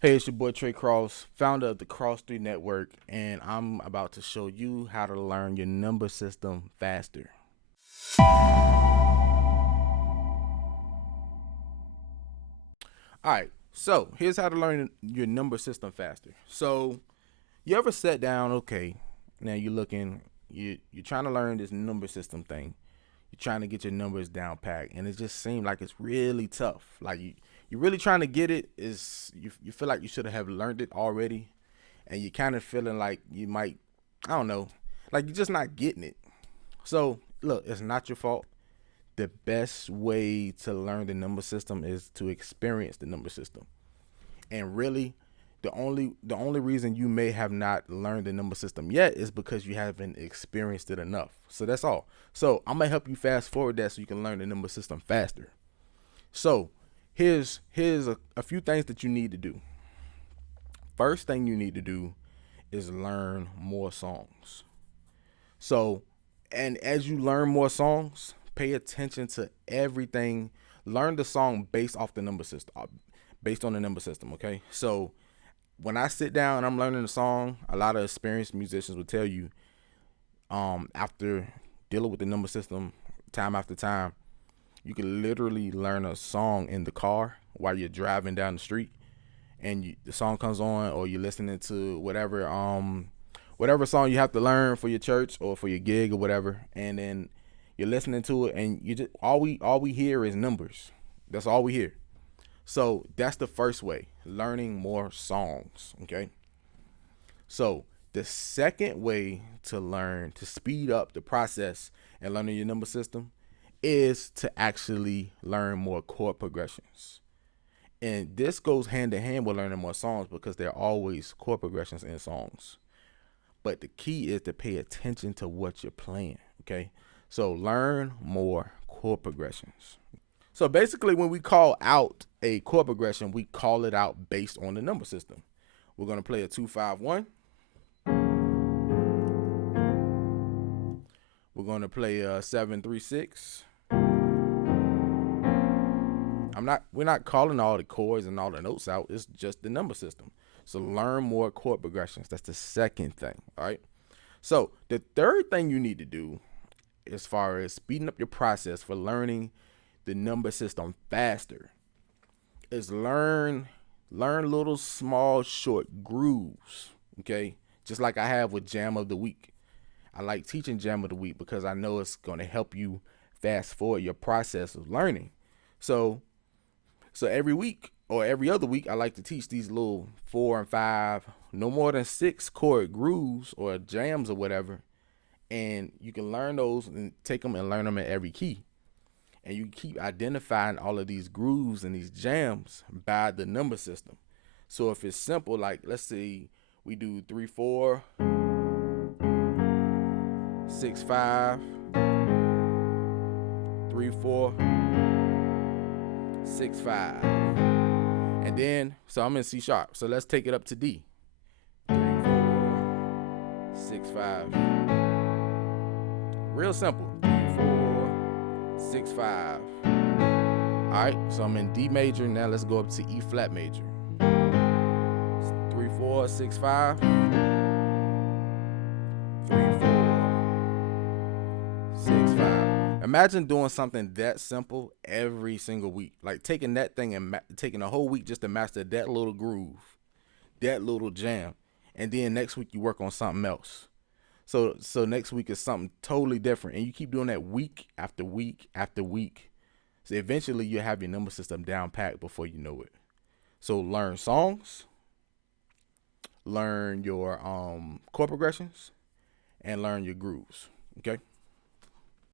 Hey, it's your boy Trey Cross, founder of the Cross 3 Network, and I'm about to show you how to learn your number system faster. All right, so here's how to learn your number system faster. So, you ever sat down, okay, now you're looking, you're trying to learn this number system thing. You're trying to get your numbers down packed, and it just seemed like it's really tough. Like you're really trying to get it, you feel like you should have learned it already, and you're kind of feeling like you might, I don't know, like you're just not getting it. So look, it's not your fault. The best way to learn the number system is to experience the number system. And really, the only reason you may have not learned the number system yet is because you haven't experienced it enough. So that's all. So I'm gonna help you fast forward that so you can learn the number system faster. So here's a few things that you need to do. First thing you need to do is learn more songs. So, and as you learn more songs, pay attention to everything. Learn the song based off the number system, based on the number system. Okay. So when I sit down and I'm learning the song, a lot of experienced musicians will tell you, after dealing with the number system time after time, you can literally learn a song in the car while you're driving down the street, and the song comes on, or you're listening to whatever song you have to learn for your church or for your gig or whatever, and then you're listening to it, and you just all we hear is numbers. That's all we hear. So that's the first way, learning more songs. Okay. So the second way to learn to speed up the process and learning your number system is to actually learn more chord progressions. And this goes hand in hand with learning more songs because there are always chord progressions in songs. But the key is to pay attention to what you're playing. Okay. So learn more chord progressions. So basically, when we call out a chord progression, we call it out based on the number system. We're going to play a 2-5-1. We're going to play a 7-3-6. We're not calling all the chords and all the notes out. It's just the number system. So learn more chord progressions. That's the second thing. All right. So the third thing you need to do, as far as speeding up your process for learning the number system faster, is learn little small short grooves. Okay. Just like I have with Jam of the Week. I like teaching Jam of the Week because I know it's going to help you fast forward your process of learning. So every week or every other week, I like to teach these little 4 and 5, no more than 6 chord grooves or jams or whatever. And you can learn those and take them and learn them in every key. And you keep identifying all of these grooves and these jams by the number system. So if it's simple, like let's say we do 3-4, 6-5, 3-4, 6-5. And then, so I'm in C sharp. So let's take it up to D. 3-4, 6-5. Real simple. 3-4, 6-5. All right, so I'm in D major. Now let's go up to E flat major. 3-4, 6-5. 3-4, 6-5. Imagine doing something that simple every single week. Like taking that thing and taking a whole week just to master that little groove, that little jam, and then next week you work on something else. So next week is something totally different, and you keep doing that week after week after week. So eventually you have your number system down packed before you know it. So learn songs, learn your chord progressions, and learn your grooves. Okay.